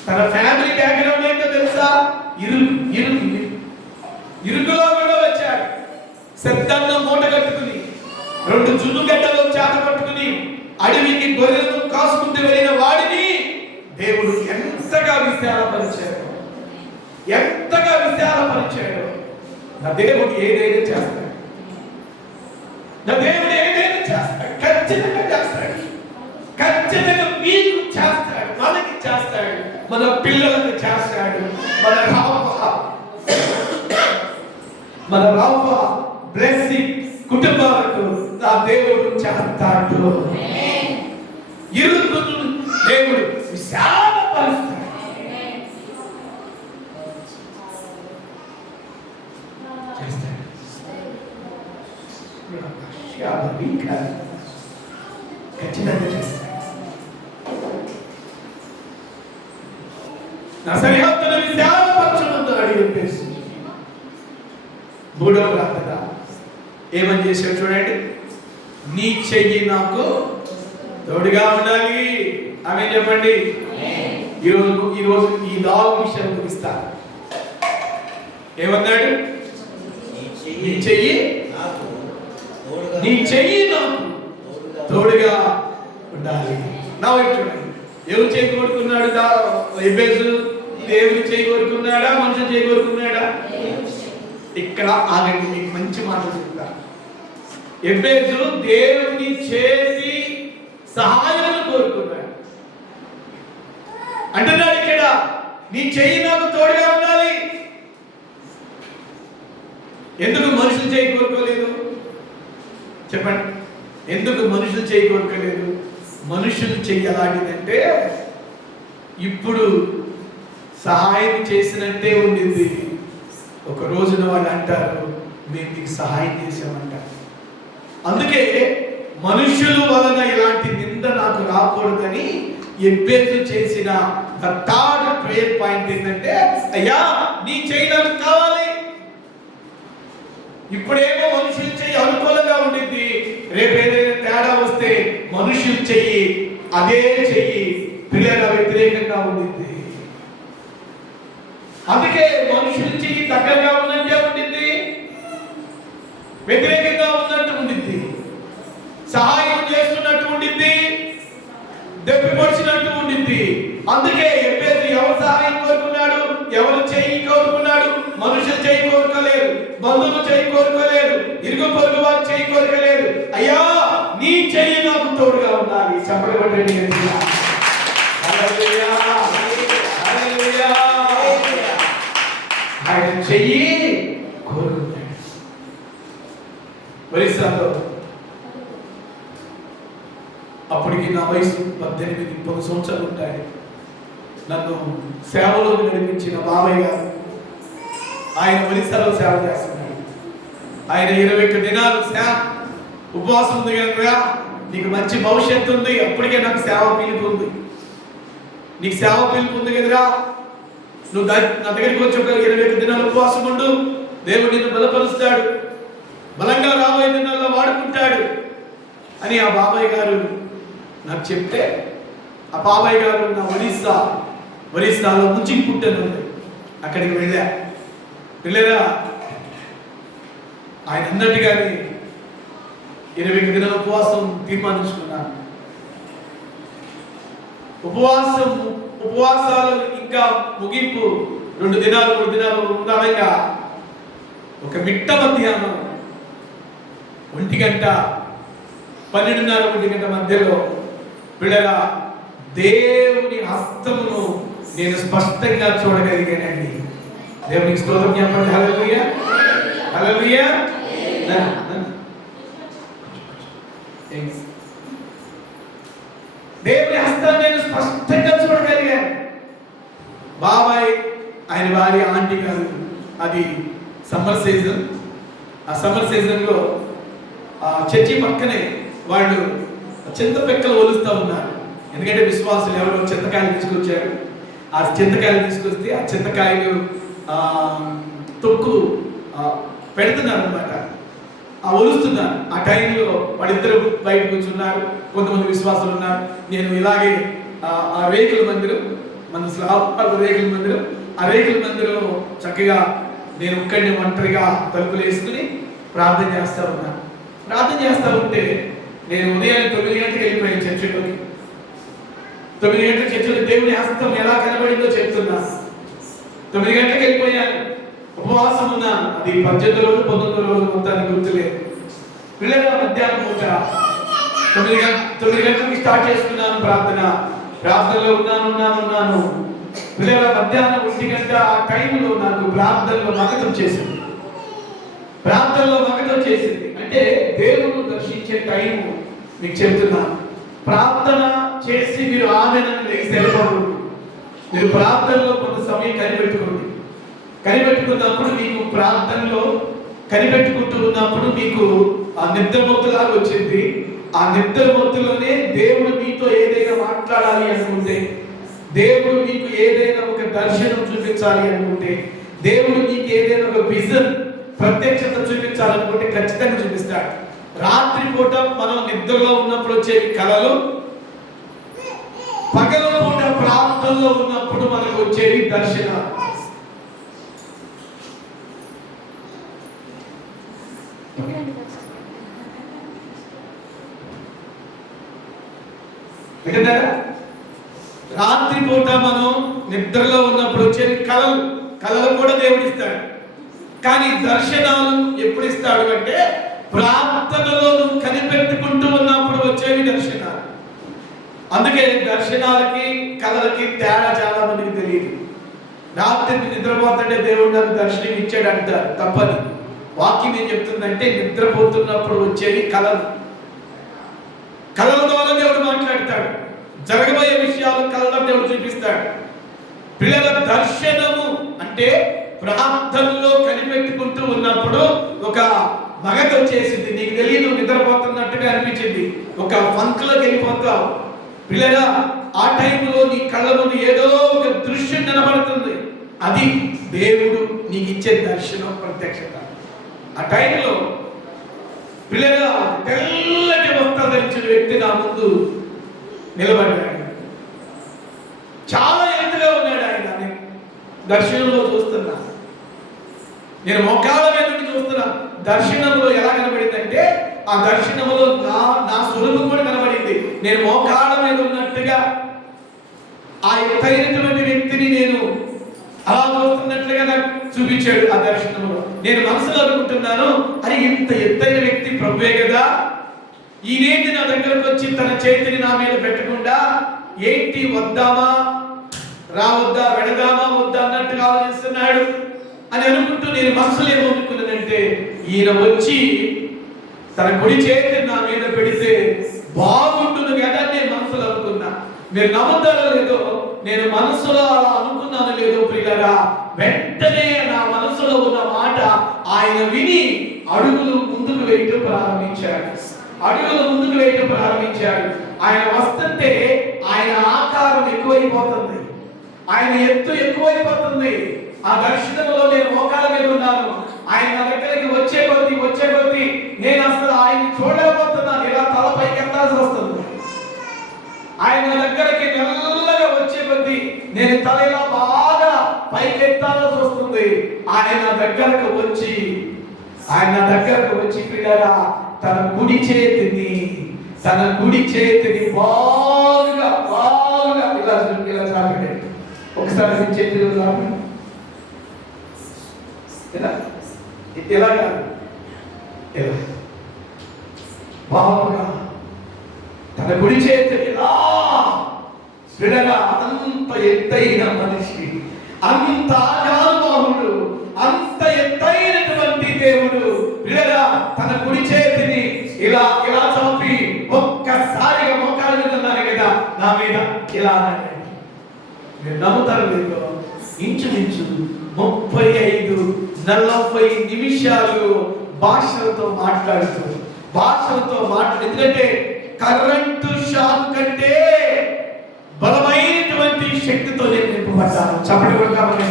తన ఫ్యామిలీ బ్యాక్గ్రౌండ్ ఏంటో తెలుసా? ఇరుకులో కూడా వచ్చాడు. శబ్దాన్ని మూట కట్టుకుని, 2 జున్ను గడ్డలు చేత పట్టుకుని అడవికి గొర్రెలను కాసుకుంటూ వెళ్ళిన వాడిని దేవుడు ఎంతగా విశాలపరిచాడు, ఎంతగా విశాలపరిచాడు. నా దేవుడు ఏదైనా చేస్తాడు, నా దేవుడు ఏదైనా చేస్తాడు, ఖచ్చితంగా చేస్తాడు. ఖచ్చితంగా మీకు చేస్తాడు, మనకి చేస్తాడు, మన పిల్లలకు చేస్తాడు. మన రావ బ్లెస్సింగ్ కుటుంబాలకు నా దేవుడు చేస్తాడు. ఇరుకును దేవుడు విశాలపరుస్తాడు. ఖచ్చితంగా చేస్తాడు. నా సరిహద్దును విశాలపరచమన్నాడు చెప్పేసి 3వ ప్రార్థన ఏమని చేశాడు చూడండి. నీ చెయ్యి నాకు తోడుగా ఉండాలి. ఆమె చెప్పండి. ఈరోజు ఈ 4 విషయాలు ముగిస్తా. ఏమన్నాడు? నీ చెయ్యి నాకు తోడుగా ఉండాలి. నా వైపు చూడండి. ఎవరు చేయి కోరుకున్నాడు? ఎబేసు దేవుని చేయి కోరుకున్నాడా, మనుషులు చేయి కోరుకున్నాడా? ఇక్కడ ఆగండి, మీకు మంచి మాటలు చెప్తా. ఎబేసు దేవుని చేసి సహాయం కోరుకున్నాడు. అంటున్నాడు ఇక్కడ, నీ చెయ్యి నాకు తోడుగా ఉండాలి. ఎందుకు మనుషులు చేయి కోరుకోలేదు? చెప్పండి, ఎందుకు మనుషులు చేయి కోరుకోలేదు? మనుషులు చెయ్యి ఎలాంటిదంటే, ఇప్పుడు సహాయం చేసినట్టే ఉండింది. ఒక రోజున వాళ్ళు అంటారు, మేము మీకు సహాయం చేసామంటారు. అందుకే మనుషుల వలన ఇలాంటి నింద నాకు రాకూడదని ఎబ్బేసు చేసిన థర్డ్ ప్రేయర్ పాయింట్ ఏంటంటే, అయ్యా నీ చెయ్యి నాకు కావాలి. ఇప్పుడేమో మనుషులు చెయ్యి అనుకూలంగా ఉండింది, రేపు ఏదైనా తేడా వస్తే మనుషులు చెయ్యి అదే చెయ్యి పిల్లల వ్యతిరేకంగా ఉండింది. అందుకే మనుషులు చెయ్యి దగ్గరగా ఉన్నట్టే ఉండింది, వ్యతిరేకంగా ఉన్నట్టు ఉండింది, సహాయం చేస్తున్నట్టు ఉండింది, దెబ్బపడిచినట్టు ఉండింది. అందుకే ఎబ్బేసు ఎవరు సహాయం కోరుకున్నాడు, ఎవరు చెయ్యి కోరుకున్నాడు? మనుషులు చెయ్యి కోరుకోలేదు, బంధువులు చెయ్యి కోరుకోలేదు, ఇరుగు పొరుగు వారు చెయ్యి కోరుకోలేదు. అయ్యా నీ చెయ్యి నాకు తోడుగా ఉండాలి. చెప్పబడి ఆయన చెయ్యి కోరుకున్నాడు. ఒరిస్సాలో అప్పటికి నా వయసు 18-20 సంవత్సరాలు ఉంటాయి. నన్ను సేవలోకి నడిపించిన బాబయ్య గారు, ఆయన ఒరిస్సాలో సేవ చేస్తున్నాడు. ఆయన 21 దినాలు ఉపవాసం ఉంది కనుక నీకు మంచి భవిష్యత్తు ఉంది, అప్పటికే నాకు సేవ పిలుపు ఉంది, నీకు సేవ పిలుపు ఉంది కదరా, నువ్వు నా దగ్గరికి వచ్చి ఒక 21 దినాలు ఉపవాసం ఉండు, దేవుడు నిన్ను బలపరుస్తాడు, బలంగా రాబోయే దినాల్లో వాడుకుంటాడు అని ఆ బాబాయ్ గారు నాకు చెప్తే, ఆ బాబాయ్ గారు నా ఒరిస్సాలో ముంచికి పుట్టాను, అక్కడికి వెళ్ళారా ఆయన అన్నట్టుగానే 21 దినాల ఉపవాసం తీర్మానించుకున్నాను. ఉపవాసాలు ఇంకా ముగింపు 2 దినాలు 3 దినాలు ఉండగా ఒక మిట్ట మధ్యాహ్నం 1 గంట 12:30 1 గంట మధ్యలో పిల్లల దేవుని హస్తమును నేను స్పష్టంగా చూడగలిగానండి. దేవునికి స్తోత్రం చెప్పండి. హల్లెలూయా హల్లెలూయా. దేవుని హస్తాన్ని నేను స్పష్టంగా చూడగలిగాను. బాబాయ్ ఆయన భార్య ఆంటీ గారు, అది సమ్మర్ సీజన్, ఆ సమ్మర్ సీజన్లో చర్చి పక్కనే వాళ్ళు చింతపెక్కలు ఒలుస్తూ ఉన్నారు. ఎందుకంటే విశ్వాసులు ఎవరో చింతకాయలు తీసుకొచ్చారు. ఆ చింతకాయలు తీసుకొస్తే ఆ చింతకాయలు తొక్కు పెడుతున్నారు అనమాట, ఒలుస్తున్నారు. ఆ టైంలో వాళ్ళిద్దరు బయట కూర్చున్నారు, కొంతమంది విశ్వాసులు ఉన్నారు. నేను ఇలాగే ఆ రేకుల మందిరం, మన స్లాబ్ రేకుల మందిరం, ఆ రేకుల మందిరం చక్కగా నేను ఒక్కడిని ఒంటరిగా తలుపులు వేసుకుని ప్రార్థన చేస్తూ ఉన్నాను. ప్రార్థన చేస్తూ ఉంటే నేను ఉదయం 9 గంటలకు వెళ్ళిపోయాను చర్చిలోకి. 9 గంటలకు చర్చిలో దేవుని హస్తం ఎలా కనబడిందో చెప్తున్నా. 9 గంటలకు వెళ్ళిపోయాను, ఉపవాసం ఉన్నాను. అది 18 రోజు 19 రోజు మొత్తాన్ని గుర్తులేదు. పిల్లల మధ్యాహ్నం పూట 9 గంటలకి స్టార్ట్ చేసుకున్నాను ప్రార్థనలో ఉన్నాను. పిల్లల మధ్యాహ్నం 1 గంట ఆ టైంలో నాకు ప్రార్థనలో మగతం చేసింది. అంటే దేవుడు దర్శించే టైం మీకు చెప్తున్నాను. ప్రార్థన చేసి మీరు ఆమెనని లేచి వెళ్ళకూడదు. మీరు ప్రార్థనలో కొంత సమయం కనిపెట్టుకున్నప్పుడు మీకు ప్రార్థనలో కనిపెట్టుకుంటూ ఉన్నప్పుడు మీకు ఆ నిద్రమొత్తులాగా వచ్చింది. ఆ నిద్రమొత్తులోనే దేవుడు మీతో ఏదైనా మాట్లాడాలి అనుకుంటే, దేవుడు మీకు ఏదైనా ఒక దర్శనం చూపించాలి అనుకుంటే, దేవుడు మీకు ఏదైనా ఒక విజన్ ప్రత్యక్షత చూపించాలనుకుంటే ఖచ్చితంగా చూపిస్తాడు. రాత్రి పూట మనం నిద్రలో ఉన్నప్పుడు వచ్చేవి కళలు, పగల పూట ప్రార్థనలో ఉన్నప్పుడు మనకు వచ్చేవి దర్శనాలు. రాత్రి పూట మనం నిద్రలో ఉన్నప్పుడు వచ్చేది కళలు కూడా దేవుడు ఇస్తాడు. కానీ దర్శనాలు ఎప్పుడు ఇస్తాడు అంటే ప్రార్థనలో నువ్వు కనిపెట్టుకుంటూ ఉన్నప్పుడు వచ్చేవి దర్శనాలు. అందుకే దర్శనాలకి కళలకి తేడా చాలా మందికి తెలియదు. రాత్రి నిద్రపోతుంటే దేవుడు నాకు దర్శనం ఇచ్చాడు అంటారు, తప్పది. వాక్యం ఏం చెప్తుందంటే నిద్రపోతున్నప్పుడు వచ్చేవి కళల ద్వారా దేవుడు మాట్లాడతాడు. జరగబోయే విషయాలు కళలో దేవుడు చూపిస్తాడు. పిల్లల దర్శనము అంటే ప్రార్థనలో కనిపెట్టుకుంటూ ఉన్నప్పుడు ఒక మగత వచ్చేసింది. నీకు తెలియదు, నిద్రపోతున్నట్టుగా అనిపించింది. ఒక ఫంక్లోకి వెళ్ళిపోతావు. పిల్లరా, ఆ టైంలో నీ కళ్ళ ముందు ఏదో ఒక దృశ్యం కనబడుతుంది. అది దేవుడు నీకు ఇచ్చే దర్శనం, ప్రత్యక్షత. ఆ టైంలో పిల్లరా, తెల్లటి వస్త్రాలు ధరించిన వ్యక్తి నా ముందు నిలబడ్డాడు. చాలా ఎత్తుగా ఉన్నాడు ఆయన. దర్శనంలో చూస్తున్నా, నేను మోకాళ్ళ మీద నుండి చూస్తున్నా. దర్శనంలో ఎలా కనబడిందంటే, ఆ దర్శనంలో నా స్వరూపం కూడా కనబడింది. నేను మోకాళ్ళ మీద ఉన్నట్టుగా ఆ ఎత్తైనటువంటి వ్యక్తిని నేను అలా చూస్తున్నట్లుగా నాకు చూపించాడు ఆ దర్శనంలో. నేను మనసులో అనుకుంటున్నాను, అది ఇంత ఎత్తైన వ్యక్తి ప్రభువే కదా, ఈనేంటి నా దగ్గరకు వచ్చి తన చేతిని నా మీద పెట్టకుండా ఏంటి వద్దామా రావద్దా, వెడదామా వద్దా అన్నట్టుగా ఆలోచిస్తున్నాడు అని అనుకుంటూ నేను మనసులో ఏమనుకున్నానంటే, ఈయన వచ్చి తన కుడి చేతిని నా మీద పెడితే బాగుంటుంది కదా నేను మనసులో అనుకున్నా. మీరు నమ్ముతారో లేదో, నేను మనసులో అలా అనుకున్నాను లేదో ప్రియులారా, వెంటనే నా మనసులో ఉన్న మాట ఆయన విని అడుగులు ముందుకు వేయటం ప్రారంభించాడు. ఆయన వస్తుంటే ఆయన ఆకారం ఎక్కువైపోతుంది, ఆయన ఎత్తు ఎక్కువైపోతుంది. ఆ దర్శనంలో నేను మోకాళ్ళ మీద ఉన్నాను. ఆయన నా దగ్గరికి వచ్చే కొద్దీ నేను అసలు ఆయన చూడలేకపోతున్నాను. ఇలా తల పైకి ఎత్తాల్సి వస్తుంది. ఆయన దగ్గరికి మెల్లగా వచ్చే కొద్దీ నేను తల ఇలా బాగా పైకి ఎత్తాల్సి వస్తుంది. ఆయన నా దగ్గరకు వచ్చి పిల్లగా తన కుడి చేతిని బాగా ఇలా చాపండి. ఒకసారి మీ చేతిలో చాపండి. ఇలాగా బాగా తన కుడి చేతిని ఇలా శ్రీడగా, అంత ఎత్తైన మనిషి, అంత ఆజానుబాహుడు, అంత ఎత్తైనటువంటి దేవుడు శ్రీడగా తన కుడి చేతిని ఇలా చాపి ఒక్కసారిగా మోకాళ్ళ మీద ఉన్నాను కదా నా మీద ఇలా అన్నాడు. మీరు నమ్ముతారు లేదు, ఇంచుమించు 35-40 నిమిషాలు భాషలతో మాట్లాడుతూ ఎందుకంటే కరెంటు షాక్ కంటే బలమైనటువంటి శక్తితో నేను నింపబడ్డాను. చప్పటి కొడతామని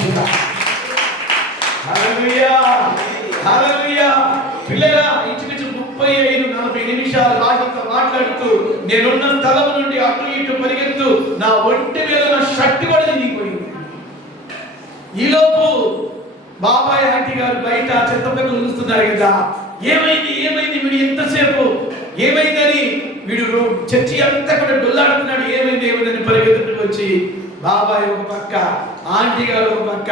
పిల్లగా ఇంచుమించు 35-40 నిమిషాలు వాటితో మాట్లాడుతూ నేనున్న స్థలం నుండి అటు ఇటు పరిగెత్తు నా ఒంటి మీద నా షర్ట్ కూడా తిరిగిపోయింది. ఈలోపు బాబాయ్ ఆంటీ గారు బయట చెత్తపక్కలు ఉంచుతున్నారు కదా. ఏమైంది వీడు ఎంతసేపు ఏమైందని వీడు చర్చి అంతా కూడా డొల్లాడుతున్నాడు. ఏమైందని పరిగెత్తుకు వచ్చి బాబాయ్ ఒక పక్క, ఆంటీ గారు ఒక పక్క,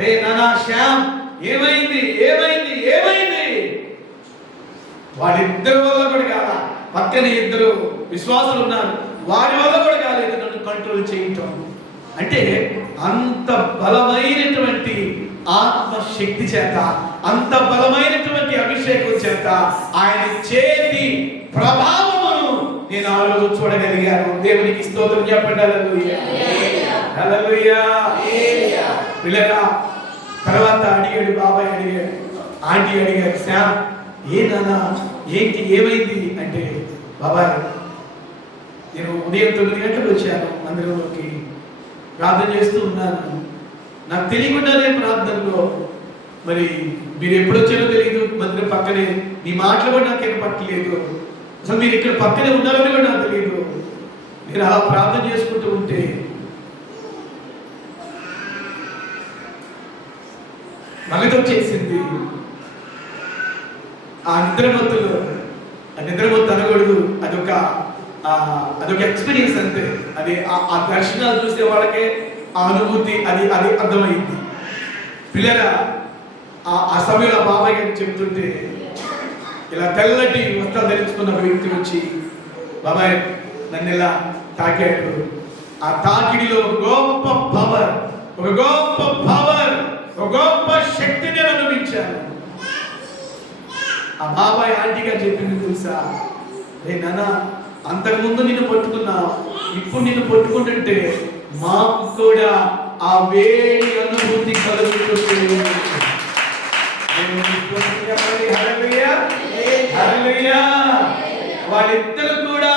రే నానా శ్యామ్ ఏమైంది వాడిద్దరి వల్ల కూడా కాదా, పక్కన ఇద్దరు విశ్వాసులు ఉన్నారు, వారి వల్ల కూడా కాలేదు నన్ను కంట్రోల్ చేయటం. అంటే అంత బలమైనటువంటి ఆత్మశక్తి చేత, అంత బలమైనటువంటి అభిషేకం చేత ఆయన చేతి ప్రభావమును నేను ఆ రోజు చూడగలిగాను. దేవునికి స్తోత్రం చెప్పండి. హల్లెలూయా. పిల్లగా తర్వాత అడిగాడు, బాబాయ్ అడిగాడు, ఆంటీ అడిగాడు, శ్యామ్ ఏ నాన్న ఏంటి ఏమైంది అంటే, బాబాయ్ నేను ఉదయం 9 గంటలకు వచ్చాను మందిరంలోకి, ప్రార్థన చేస్తూ ఉన్నాను. నాకు తెలియకుండానే ప్రార్థనలో మరి మీరు ఎప్పుడు వచ్చారో తెలియదు, మందిరం పక్కనే మీ మాటలు కూడా నాకేం పట్టలేదు, అసలు మీరు ఇక్కడ పక్కనే ఉన్నారని కూడా నాకు తెలియదు. నేను అలా ప్రార్థన చేసుకుంటూ ఉంటే మగతో చేసింది. ఆ నిద్రమత్తు అనకూడదు, అదొక ఎక్స్పీరియన్స్ అంతే. అది ఆ దర్శనాలు చూసే వాళ్ళకే ఆ అనుభూతి అది అర్థమైంది. పిల్లల ఆ సమయంలో బాబాయ్ గారికి చెప్తుంటే ఇలా తెల్లటి వస్త్రాలు ధరించుకున్న వ్యక్తి వచ్చి, బాబాయ్ నన్ను ఇలా తాకాడు. ఆ తాకిడిలో ఒక గొప్ప శక్తిని అనుభవించాను. ఆ బాబాయ్ ఆంటీ గారు చెప్పింది తెలుసా, రే నాన్న అంతకుముందు నిన్ను పట్టుకున్నావు, ఇప్పుడు నిన్ను పట్టుకుంటుంటే మాకు కూడా ఆ వేడి అనుభూతి కలుగుతుంది. వాళ్ళిద్దరు కూడా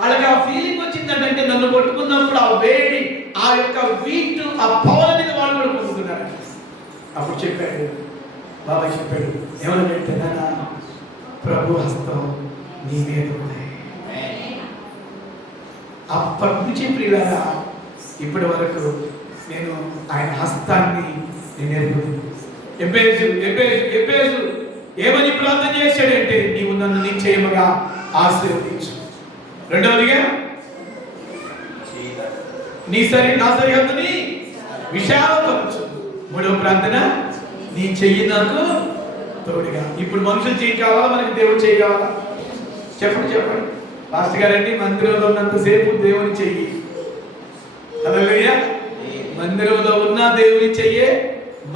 వాళ్ళకి ఆ ఫీలింగ్ వచ్చిందంటే నన్ను పట్టుకున్నప్పుడు ఆ వేడి, ఆ యొక్క వీట్, ఆ పవర్ మీద వాళ్ళు కూడా పొందుతున్నారు. అప్పుడు చెప్పాడు బాబాయ్, చెప్పాడు ఏమనంటే నాన్న, ప్రభు హస్తం నీ మీద ఉన్నాయి. అప్పటి నుంచి ప్రియులారా ఇప్పటి వరకు నేను ఆయన హస్తాన్ని నేను ఎరుగుతున్నాను. ఎబ్బేజు ఏమని ప్రార్థన చేశాడంటే, నీవు నన్ను నిశ్చయముగా ఆశీర్వదించు. రెండవదిగా నా సరిహద్దుని విశాలపరచు. మూడవ ప్రార్థన, నీ చెయ్యి నాకు తోడుగా. ఇప్పుడు మనుషులు చెయ్యి కావాలా, మనకి దేవుడు చెయ్యి కావాలా? చెప్పండి. పాస్టర్ గారండి, మందిరంలో ఉన్నంతసేపు దేవుని చెయ్యి. హల్లెలూయా. మందిరంలో ఉన్న దేవుని చెయ్యే,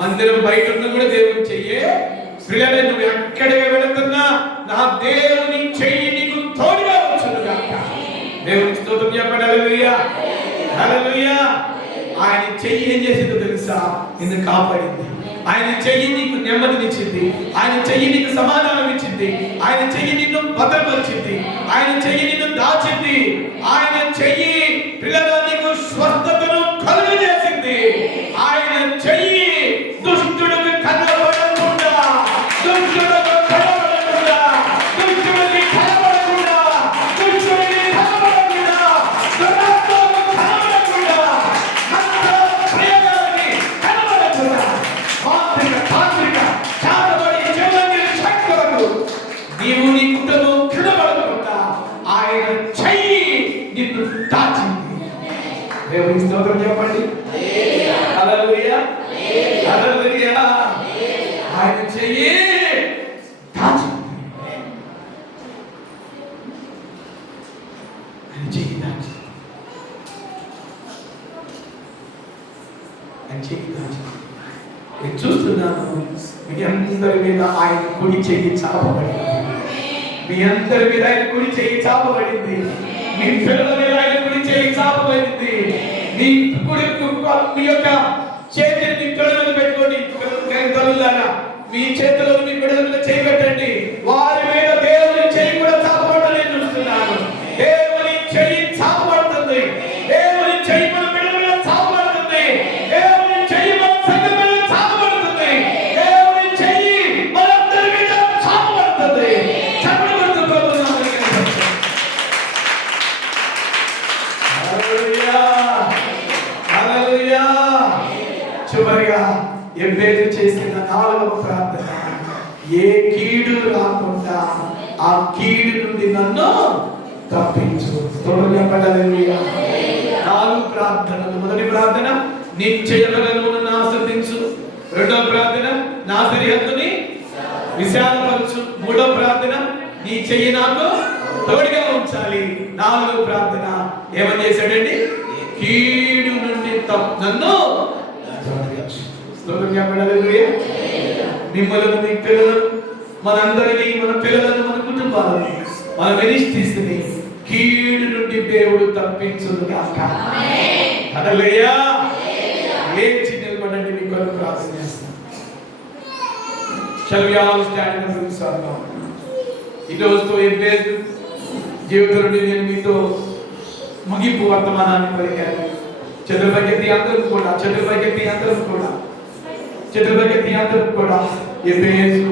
మందిరం బయట ఉన్న కూడా దేవుని చెయ్యే. పిల్లలు, నువ్వు ఎక్కడికి వెళుతున్నా నా దేవుని చెయ్యి నీకు తోడుగా వచ్చునుగాక. దేవునికి స్తోత్రం చెప్పండి. హల్లెలూయా, హల్లెలూయా. ఆయన చెయ్యి ఏం చేసిందో తెలుసా? నిన్ను కాపాడింది. ఆయన చెయ్యి నీకు నెమ్మదినిచ్చింది. ఆయన చెయ్యి నీకు సమాధానం ఇచ్చింది. ఆయన చెయ్యి నిన్ను భద్రపరిచింది. ఆయన చెయ్యి నిన్ను దాచింది. ఆయన చెయ్యి పిల్లలు నీకు స్వస్థతను కలుగజేసింది. ఆయన చెయ్యి దుష్టుడికి కనబడకుండా, దుష్టుడికి కనబడకుండా, దుష్టుడికి కనబడకుండా, దుష్టుడికి కనబడకుండా, దురాత్మకు కనబడకుండా, మంత్ర ప్రయోగానికి కనబడకుండా, తాంత్రిక చాతబడి చెవులని శక్తులకు నీవు నీ కుటుంబం కనబడకుండా ఆయన చెయ్యి నిన్ను దాచింది. దేవుని స్తోత్రం చెప్పండి. హల్లెలూయా, హల్లెలూయా. ఆయన చెయ్యి దాచింది. ఆయన చెయ్యి దాచింది. ఆయన చెయ్యి దాచింది. నేను చూస్తున్నాను, మీ అందరి మీద ఆయన కుడి చెయ్యి చాపబడింది. మీ అందరి మీద ఆయన కుడి చెయ్యి చాపబడింది. మీ పిల్లల మీద ఆయన కుడి చెయ్యి చాపబడింది. మీ యొక్క చేతిని మీ పిల్లల మీద పెట్టుకోండి. తల్లులారా, మీ చేతులను మీ పిల్లల మీద చేయి పెట్టండి. వారి మీద దేవుని చెయ్యి కూడా చాపబడటం నేను చూస్తున్నాను. దేవుని చెయ్యి చాపబడుతుంది. దేవుని చెయ్యి మన పిల్లల మీద చాపబడుతుంది. దేవుని చెయ్యి మన సంఘం మీద చాపబడుతుంది. దేవుని చెయ్యి మనందరి మీద చాపబడుతుంది. చివరిగా ఎబ్బేజు చేసిన 4వ ప్రార్థన, ఏ కీడు రాకుండా ఆ కీడు నుండి నన్ను తప్పించు. హల్లెలూయా. 4 ప్రార్థనలు. మొదటి ప్రార్థన, నిశ్చయములను నన్ను ఆశీర్వదించు. రెండవ ప్రార్థన, నా సరిహద్దుని విశాలపరచు. మూడవ ప్రార్థన, నీ చెయ్యి నాకు తోడుగా ఉంచాలి. 4వ ప్రార్థన ఏమని చేశాడండి? కీడు నుండి నన్ను తప్పించు. స్తోత్రం చెప్పండి. హల్లెలూయా. మిమ్మల్ని, మీ పిల్లలను, మనందరినీ, మన పిల్లలను, మన కుటుంబాలను, మన మినిస్ట్రీస్ని కీడు నుండి దేవుడు తప్పించుగాక. హల్లెలూయా. లేచి నిలబడండి, మీ కొరకు ప్రార్థన చేస్తాను. Shall we all stand and sing our song? ఈ రోజుతో ఎబ్బేజు జీవితం నుండి నేను మీతో ముగింపు వర్తమానాన్ని పలికాను. చతుర్భగతి అందరూ కూడా ఎబ్బేజు